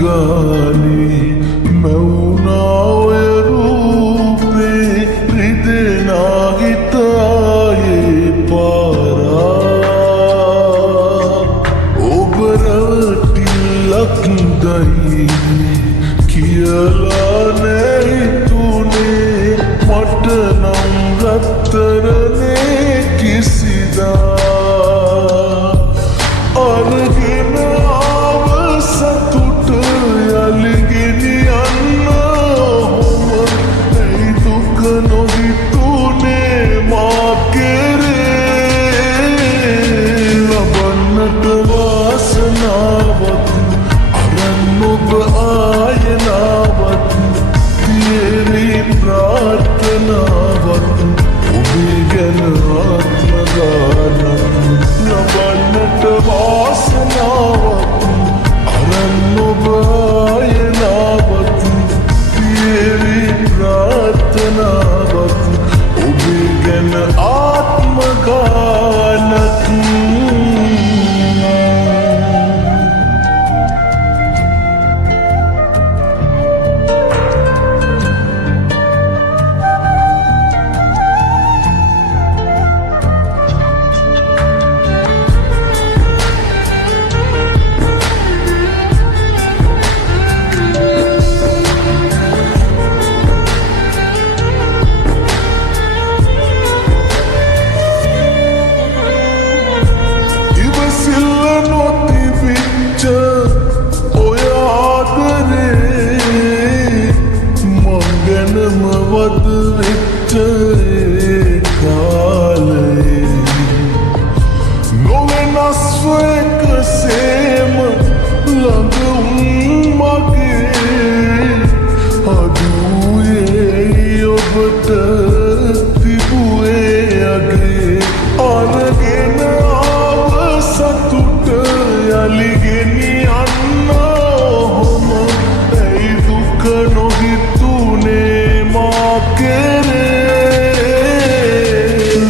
ගානේ මැවුනා ඔය රූපේ රිදෙනා හිත ආයේ පාරා ඔබ රැවටිල්ලක් දයි කියලා නෑ හිතුනේ මට නම් රත්තරනේ කිසිදා අරගෙන ආව සතුට යලි ගෙනියන්න ඔහොම ඇයි දුක නොහිතුනේ මා කෙරේ ලබන්නට වාසනාවක් අරන් ඔබ ආයනාවක් තියේවි ප්‍රාර්ථනාවක් ඔබේ ගැන ආත්ම ගානක් ලබන්නට වාසනාවක් අරන් ඔබ ආයනාවක් තියේවි ප්‍රාර්ථනාවක් ඔබේ ගැන ආත්ම ගානක් වද වෙච්ච ඒ කාලේ නොවෙනස්ව එකසේම ළඟ මගේ අඩුවේ ඔබට තිබුවේ අගේ අරගෙන ආව සතුට යලි ගෙනියන්න ඔහොම ඇයි දුක නොහිතුනේ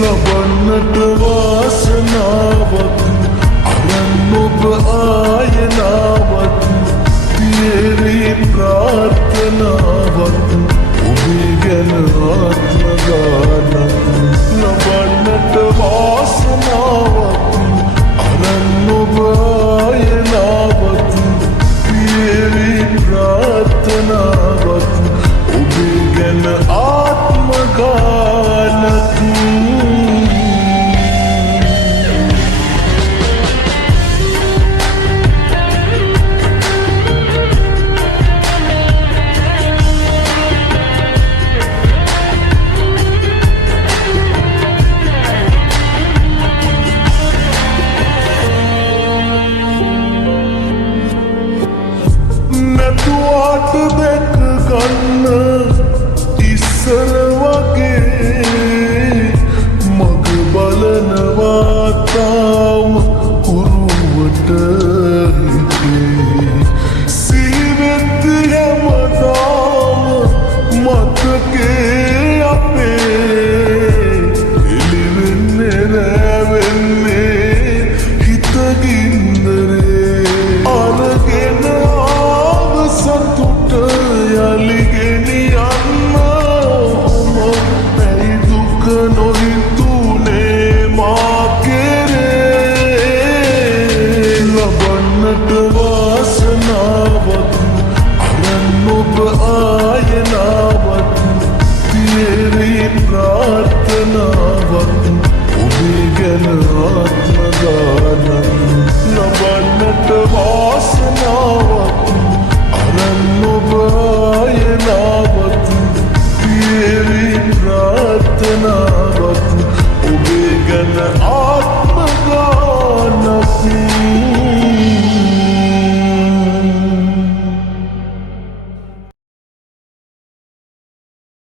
ලබන්නට වාසනාවක් අරන් ඔබ ආයනාවක් තියේවි ප්‍රාර්ථනාවක් ඔබේ ගැන ආත්ම ගානක් ලබන්නට වාසනාවක් අරන් ඔබ ආයනාවක් තියේවි ප්‍රාර්ථනාවක් ඔබේ ගැන ආත්ම ගානක් නැතුවාට දැක ගන්න ඉස්සර වගේ මග බලනවා තාම උරුවට